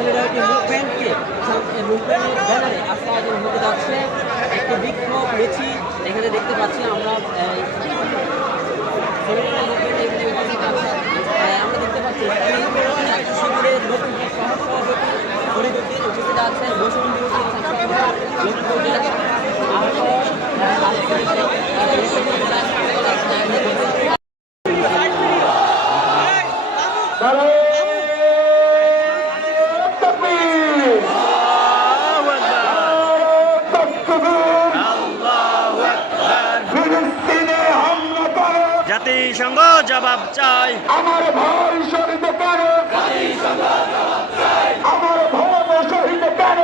Solidarity মুভমেন্টের ব্যানারে আজকে আয়োজন হতে যাচ্ছে একটি বিক্ষোভ মিছিল। এখানে দেখতে পাচ্ছি আমরা আমরা দেখতে পাচ্ছি শিবিরের নতুন সহসভাপতি ফরিদুদ্দিন উপস্থিত আছেন, বৈষম্য জাতিসংঘ জবাব চাই, আমার ভাই শহীদ কেন, আমার ভাই শহীদ কেন,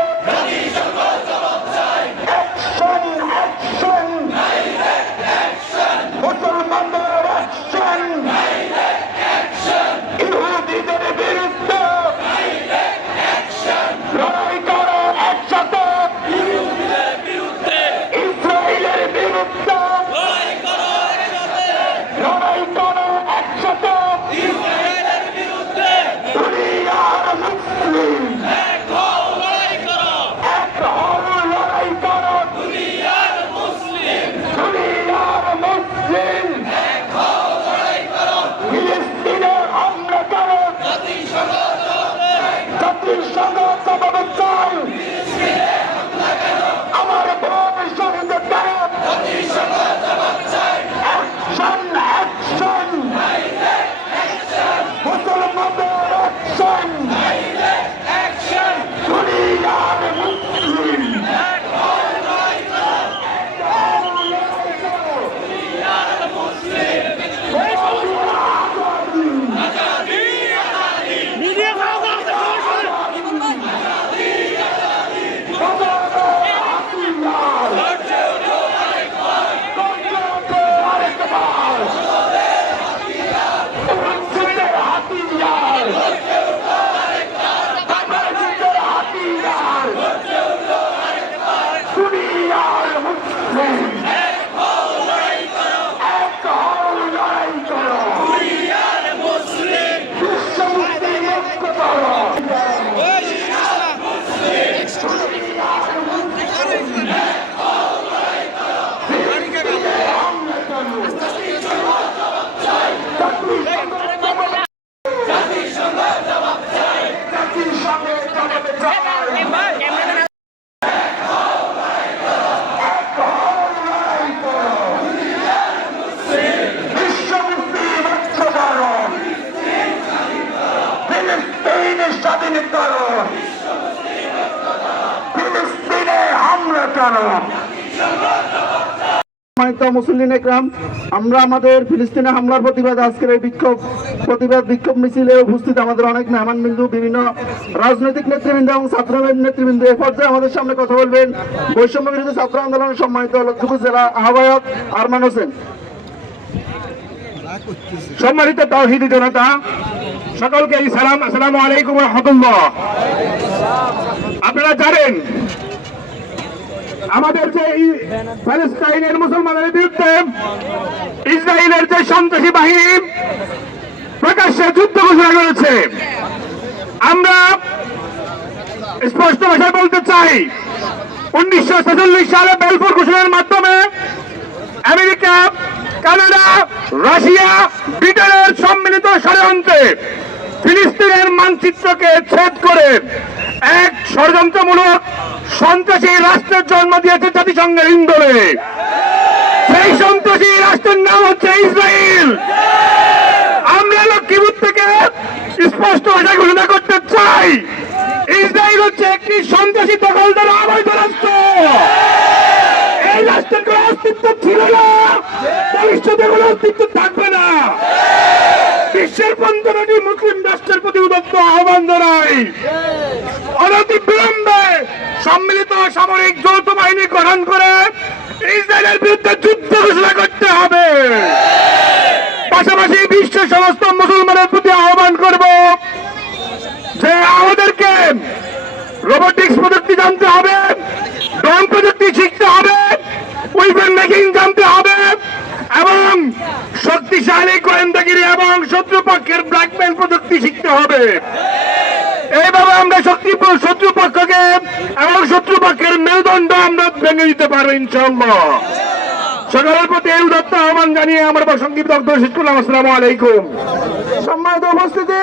অ্যাকশন অ্যাকশন, মুসলমানদের অ্যাকশন, ইহুদিদের বিরুদ্ধে লড়াই করো একসাথে, ইসরায়েলের বিরুদ্ধে লড়াই করো একসাথে, দুনিয়ার মুসলিম এক হও লড়াই করো, দুনিয়ার মুসলিম ফিলিস্তিনে হামলা করো, জাতিসংঘ জবাব চাই, আমার ভাই শহীদ কেন, অ্যাকশন অ্যাকশন, মুসলমানদের অ্যাকশন, দুনিয়ার মুসলিম স্বাধীন করো, ফিলিস্তিনে হামলা করো। মুসলিম একরাম, আমরা আমাদের ফিলিস্তিনে হামলার প্রতিবাদ আজকের এই বিক্ষোভ মিছিলে উপস্থিত আমাদের অনেক মেহমানবৃন্দ, বিভিন্ন রাজনৈতিক নেতৃবৃন্দ এবং ছাত্র নেতৃবৃন্দ। এ পর্যায়ে আমাদের সামনে কথা বলবেন বৈষম্য বিরোধী ছাত্র আন্দোলনের সম্মানিত লক্ষ্মীপুর জেলা আহ্বায়ক আরমান হোসেন। সম্মানিত তাওহীদি জনতা, সকলকে সালাম, আসসালামু আলাইকুম ওয়া রাহমাতুল্লাহ। আপনারা জানেন আমাদের যে প্যালেস্টাইনের মুসলমানদের বিরুদ্ধে ইসরায়েলের যে সন্ত্রাসী বাহিনী প্রকাশ্যে যুদ্ধ ঘোষণা করেছে, আমরা স্পষ্ট ভাষায় বলতে চাই 1946 সালে বেলফোর ঘোষণার মাধ্যমে আমেরিকা, কানাডা, রাশিয়া, ব্রিটেনের সম্মিলিত ষড়যন্ত্রে ফিলিস্তিনের মানচিত্রকে ছেদ করে এক ষড়যন্ত্রমূলক সন্ত্রাসী রাষ্ট্রের জন্ম দিয়েছে জাতিসংঘের ইন্ধনে। সেই সন্ত্রাসী রাষ্ট্রের নাম হচ্ছে ইসরায়েল। আমরা লক্ষ্মীপুর থেকে স্পষ্ট ভাষায় ঘোষণা করতে চাই, ইসরায়েল হচ্ছে একটি সন্ত্রাসী দখলদার অবৈধ রাষ্ট্র। এই রাষ্ট্রের কোন অস্তিত্ব ছিল না, ভবিষ্যতে কোন অস্তিত্ব থাকবে না। বিশ্বের 15টি মুসলিম রাষ্ট্রের প্রতি উদাত্ত আহ্বান জানাই, অনতিবিলম্বে সম্মিলিত সামরিক যৌথ বাহিনী গঠন করে ইসরায়েলের বিরুদ্ধে যুদ্ধ ঘোষণা করতে হবে। পাশাপাশি বিশ্বের সমস্ত মুসলমানের প্রতি আহ্বান করব যে আমাদেরকে রোবোটিক্স প্রযুক্তি জানতে হবে, ড্রোন প্রযুক্তি শিখতে হবে, উইপেন মেকিং জানতে হবে এবং শক্তিশালী গোয়েন্দাগিরি এবং শত্রুপক্ষের ব্ল্যাকমেইল প্রযুক্তি শিখতে হবে। এইভাবে আমরা শত্রুপক্ষকে এবং শত্রুপক্ষের মেরুদণ্ড আমরা ভেঙে দিতে পারবো ইনশাআল্লাহ। সকলের প্রতি এই উদাত্ত আহ্বান জানিয়ে আমার সংক্ষিপ্ত বক্তব্য শেষ করলাম। আসসালামু আলাইকুম। সম্মানিত উপস্থিতি,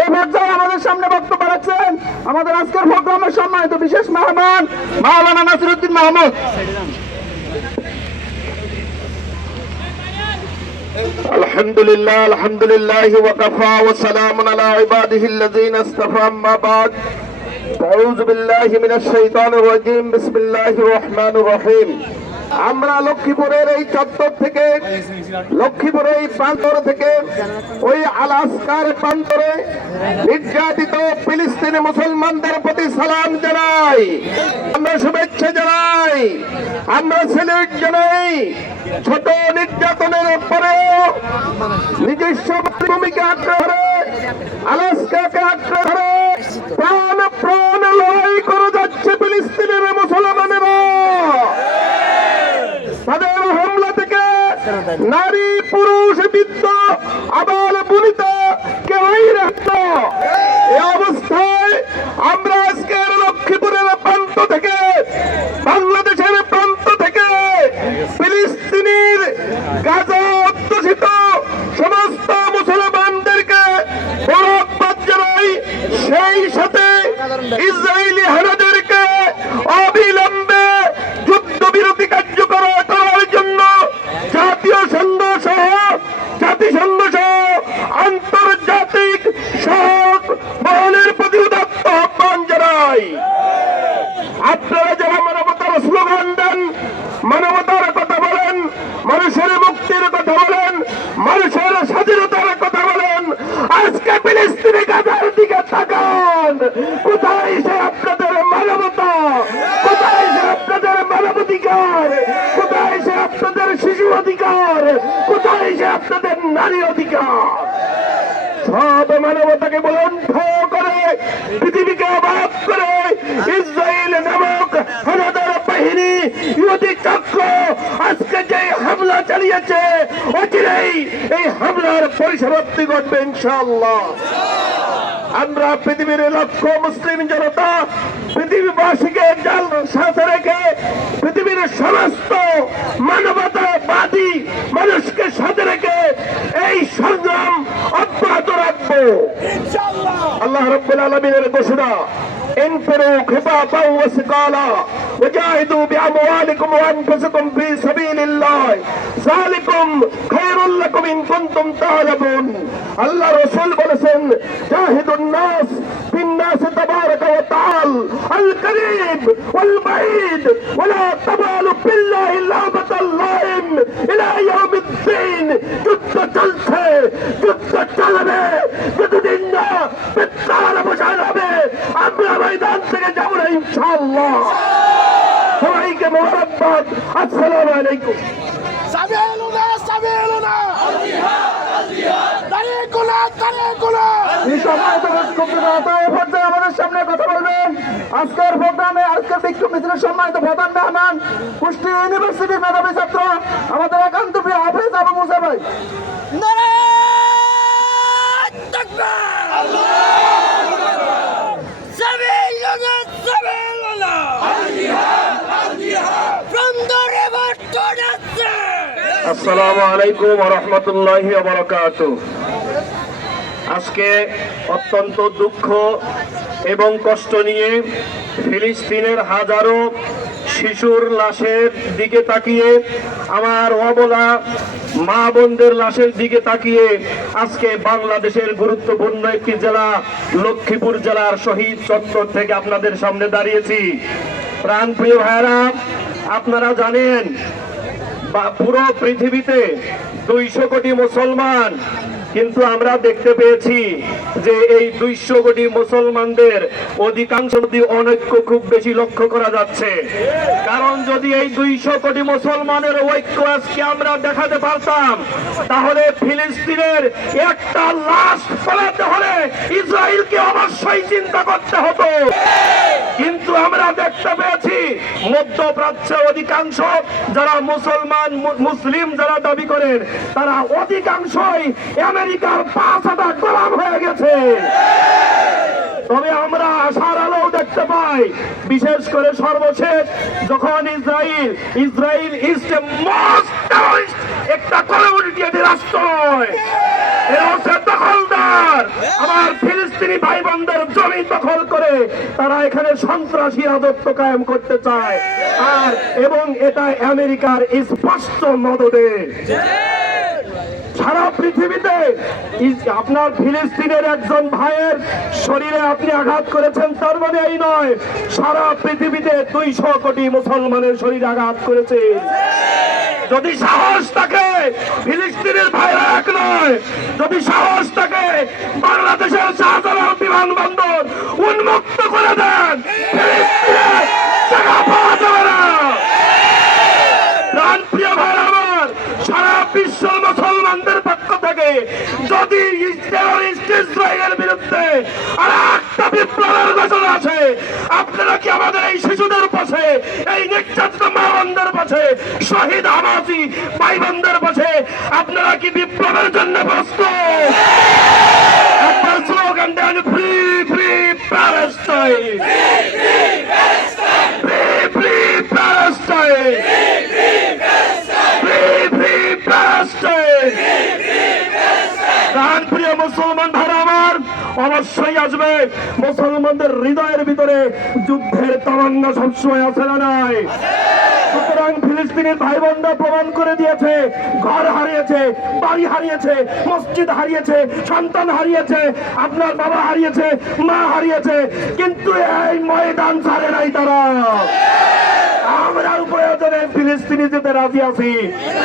এই পর্যায়ে আমাদের সামনে বক্তব্য রাখছেন আমাদের আজকের প্রোগ্রামের সম্মানিত বিশেষ মেহমান মাওলানা নাসিরউদ্দিন মাহমুদ। আলহামদুলিল্লাহ আলহামদুলিল্লাহ ওয়া কাফা ওয়া সালামুন আলা ইবাদিহিল্লাযীনা ইসতাফা আম্মা বাদ। আউযু বিল্লাহি মিনাশ শাইতানির রাজীম। বিসমিল্লাহির রহমানির রহিম। আমরা লক্ষ্মীপুরের এই চত্বর থেকে, লক্ষ্মীপুরের এই প্রান্তর থেকে ওই আলাস্কার প্রান্তরে নির্যাতিত ফিলিস্তিনি মুসলমানদের প্রতি সালাম জানাই, আমরা শুভেচ্ছা জানাই, আমরা স্যালুট জানাই। ছোট নির্যাতনের পরেও নিজস্ব ভূমিকে আঁকড়ে ধরে, আলাস্কাকে আঁকড়ে ধরে প্রাণ প্রাণ লড়াই করে যাচ্ছে ফিলিস্তিনের মুসলমানেরা। তাদের হামলা থেকে নারী পুরুষ বৃদ্ধ আবাল বুনিতা কেউই রাখত। এই অবস্থায় আমরা আজকের লক্ষ্মীপুরের প্রান্ত থেকে, বাংলাদেশের প্রান্ত থেকে ফিলিস্তিনির গাজা অধ্যুষিত সমস্ত মুসলমানদেরকে বরকবাদ জানাই। সেই সাথে ইসরায়েলি হানাদেরকে অবিলম্বে যুদ্ধবিরতি কার্যকর করার জন্য জাতিসংঘ সহ আন্তর্জাতিক সহযোগ বহনের প্রতি উদাত্ত আহ্বান জানাই। আপনারা যারা মানবতার স্লোগান দেন, মানবতার কথা বলেন, মানুষের মুক্তির কথা বলেন, মানুষের স্বাধীনতার কথা বলেন, আজকে ফিলিস্তিনি গাজার দিকে তাকান। কোথায় সে আপনাদের মানবতা? কোথায় সে আপনাদের মানবাধিকার? কোথায় সে আপনাদের শিশু অধিকার? কোথায় সে আপনাদের নারী অধিকার? সব মানবতাকে বলুণ্ঠ করে, পৃথিবীকে অবাক করে ইসরায়েল নামক হানাদার বাহিনী, ইহুদি চক্র আজকে যে হামলা চালিয়েছে, অচিরেই এই হামলার পরিসমাপ্তি ঘটবে ইনশাআল্লাহ। আমরা পৃথিবীর লক্ষ মুসলিম জনতা, পৃথিবীবাসীকে জাল সাথে রেখে পৃথিবীর সমস্ত মানবতাবাদী মানুষকে সাথে রেখে এই সংগ্রাম অব্যাহত রাখবো আল্লাহ রাব্বুল আলামিনের ঘোষণা। انفروا خفافا وثقالا وجاهدوا باموالكم وانفسكم في سبيل الله ذلكم خير لكم ان كنتم تعلمون। আল্লাহ রাসূল বলেছেন, জাহিদুন নাস বিন্নাস তাবারাকা ওয়া তাআলা আল করিম ওয়াল বাঈদ ওয়ালা তাবালু বিল্লাহি লামাতাল লাইম ইলা ইয়াউমিদ্দিন। যুদ্ধ চলছে, যুদ্ধ চলবে, যতদিন না বিত্তার বসানো হবে আমরা ময়দান থেকে যাবো না ইনশাআল্লাহ। সবাইকে মোবারকবাদ। আসসালামু আলাইকুম। সাবিলুনা সাবিলুনা তারিকুনা তারিকুনা। এই সম্মানিত বক্তব্যদাতা এই পর্যায়ে আমাদের সামনে কথা বলবেন আজকের প্রোগ্রামে, আজকের বিক্ষোভ মিছিলের সম্মানিত প্রধান মেহমান, কুষ্টিয়া ইউনিভার্সিটির মেধাবী ছাত্র আমাদের একান্ত প্রিয় হাফেজ আবু মুসা ভাই। নারায়ে তাকবীর, আল্লাহু আকবার। সাবিলুনা সাবিলুনা, আল জিহাদ আল জিহাদ, from the river to the sea। আসসালামু আলাইকুম ওয়া রাহমাতুল্লাহি ওয়া বারাকাতুহু। আজকে অত্যন্ত দুঃখ এবং কষ্ট নিয়ে ফিলিস্তিনের হাজারো শিশুর লাশের দিকে তাকিয়ে, আমার অবলা মা বোনদের লাশের দিকে তাকিয়ে আজকে বাংলাদেশের গুরুত্বপূর্ণ একটি জেলা লক্ষ্মীপুর জেলার শহীদ চত্বর থেকে আপনাদের সামনে দাঁড়িয়েছি। প্রাণপ্রিয় ভাইরা, আপনারা জানেন পুরো পৃথিবীতে 200 কোটি মুসলমান, কিন্তু আমরা দেখতে পেয়েছি যে এই 200 কোটি মুসলমানদের অধিকাংশ অনৈক্য খুব বেশি লক্ষ্য করা যাচ্ছে। কারণ যদি এই 200 কোটি মুসলমানের ঐক্য আজকে আমরা দেখাতে পারতাম, তাহলে ফিলিস্তিনের একটা লাশ ফলাতে হলে ইসরায়েলকে অবশ্যই চিন্তা করতে হতো। কিন্তু আমরা দেখতে পেয়েছি মধ্যপ্রাচ্যের অধিকাংশ যারা মুসলিম যারা দাবি করেন, তারা অধিকাংশই আমেরিকার 5 হাজার গোলাম হয়ে গেছে। তবে আমরা চাই। বিশেষ করে সর্বশেষ যখন Israel is the most terrorist একটা কমিউনিটি, এটি রাষ্ট্র নয়, এরা হচ্ছে দখলদার। আমার ফিলিস্তিনি ভাই বোনদের জমি দখল করে তারা এখানে সন্ত্রাসী রাজত্ব কায়েম করতে চায়, আর এবং এটা আমেরিকার স্পষ্ট মদদে। সারা পৃথিবীতে আপনার ফিলিস্তিনের একজন ভাইয়ের শরীরে আপনি আঘাত করেছেন, তার মানে এই নয় সারা পৃথিবীতে 200 কোটি মুসলমানের শরীরে আঘাত করেছে। যদি সাহস থাকে, ফিলিস্তিনের ভাইরা এক নয়, যদি সাহস থাকে বাংলাদেশের শাহজালাল বিমানবন্দর উন্মুক্ত করে দেন, ফিলিস্তিনে জায়গা পাওয়া যাবে না। প্রাণপ্রিয় ভাই আমার, সারা বিশ্ব মুসলমানদের পক্ষ থেকে যদি টেররিস্ট ইসরায়েলের বিরুদ্ধে আর একটা বিপ্লবের ঘোষণা আছে, আপনারা কি আমাদের এই শিশুদের পাশে, এই নির্যাতিত মা বোনদের পাশে, শহীদ হামাসি ভাই বোনদের পাশে আপনারা কি বিপ্লবের জন্য প্রস্তুত? একবার স্লোগান দেন, free free Palestine, free free Palestine, প্রিয় মুসলমান ভাইরা আমার, অবশ্যই আসবে। মুসলমানদের হৃদয়ের ভিতরে যুদ্ধের তামান্না সবসময় আছে না নাই? সুতরাং ফিলিস্তিনের ভাই বোনরা প্রমাণ করে দিয়েছে, ঘর হারিয়েছে, বাড়ি হারিয়েছে, মসজিদ হারিয়েছে, সন্তান হারিয়েছে, আপনার বাবা হারিয়েছে, মা হারিয়েছে, কিন্তু এই ময়দান ছাড়ে নাই তারা। আমরা প্রয়োজনে ফিলিস্তিনি যেতে রাজি আছি,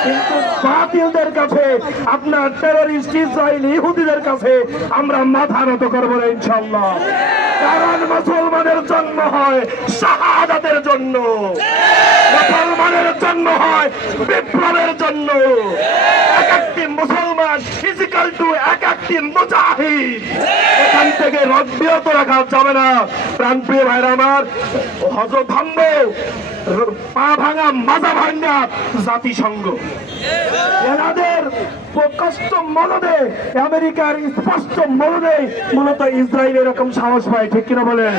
কিন্তু বাতিলদের কাছে, আপনার টেররিস্ট ইসরায়েল ইহুদিদের কাছে আমরা মাথা নত করবো না ইনশাআল্লাহ। কারণ মুসলমানের জন্ম হয় শাহাদাতের জন্য, মুসলমানের জন্ম হয় বিপ্লবের জন্য। এক একটি মুসলমান ফিজিক্যাল টু এক একটি মুজাহিদ, এখান থেকে বিরত রাখা যাবে না। প্রাণপ্রিয় ভাইরা আমার, হযরত ভাঙবো, পা ভাঙা মাজা ভাঙা জাতিসংঘ, এনাদের প্রকাশ্য মদদে, আমেরিকার স্পষ্ট মদদে মূলত ইসরায়েল এরকম সাহস পায়, ঠিক কিনা বলেন?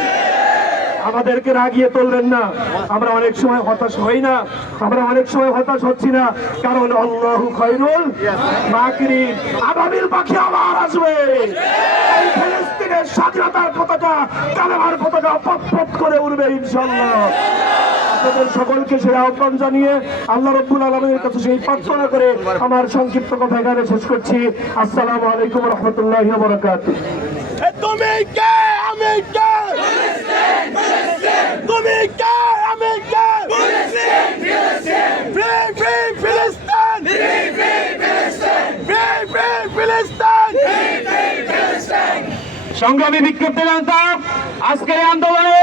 আমাদেরকে রাগিয়ে তুলবেন না। আমরা অনেক সময় হতাশ হই না, আমরা অনেক সময় হতাশ হচ্ছি না, কারণ আল্লাহু খায়রুল মাকিরিন। আবাবিল পাখি আবার আসবে, এই ফিলিস্তিনের স্বাধীনতার পতাকা, কালেমার পতাকা পথ পথ করে উড়বে ইনশাআল্লাহ। আপনাদের সকলকে সেই আহ্বান জানিয়ে আল্লাহ রাব্বুল আলামিনের কাছে সেই প্রার্থনা করে আমার সংক্ষিপ্ত কথা এখানে শেষ করছি। আসসালামু আলাইকুম ওয়া রাহমাতুল্লাহি ওয়া বারাকাতুহু। তুমি কে, আমি কে? তুমি কে, আমি কে? ফ্রি ফ্রি ফিলিস্তিন, ফ্রি ফ্রি ফিলিস্তিন। সংগ্রামী বিক্ষুব্ধ জনতা, আজকের এই আন্দোলনে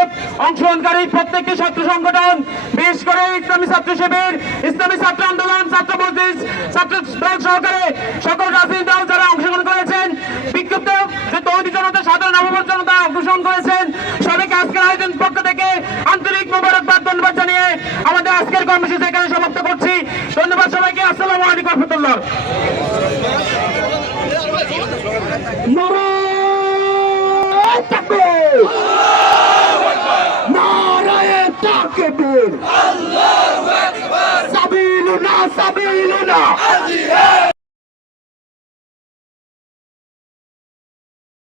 অংশগ্রহণকারী প্রত্যেকটি ছাত্র সংগঠন, বিশেষ করে ইসলামী ছাত্র শিবির, ইসলামী ছাত্র আন্দোলন, ছাত্র মজলিস, ছাত্র দল সহকারে সকল রাজনৈতিক দল যারা অংশগ্রহণ করেছেন, বিক্ষুব্ধ যে তৌহিদি জনতা, সাধারণ আবহাওয়ার জনতা অংশগ্রহণ করেছেন, সবাইকে আজকের আয়োজন পক্ষ থেকে আন্তরিক মোবারকবাদ, ধন্যবাদ জানিয়ে আমাদের আজকের কর্মসূচি এখানে সমাপ্ত করছি। ধন্যবাদ সবাইকে। আসসালামু আলাইকুম ওয়া রাহমাতুল্লাহ। নারায়ে তাকবীর, আল্লাহু আকবার, সাবিলুনা সাবিলুনা।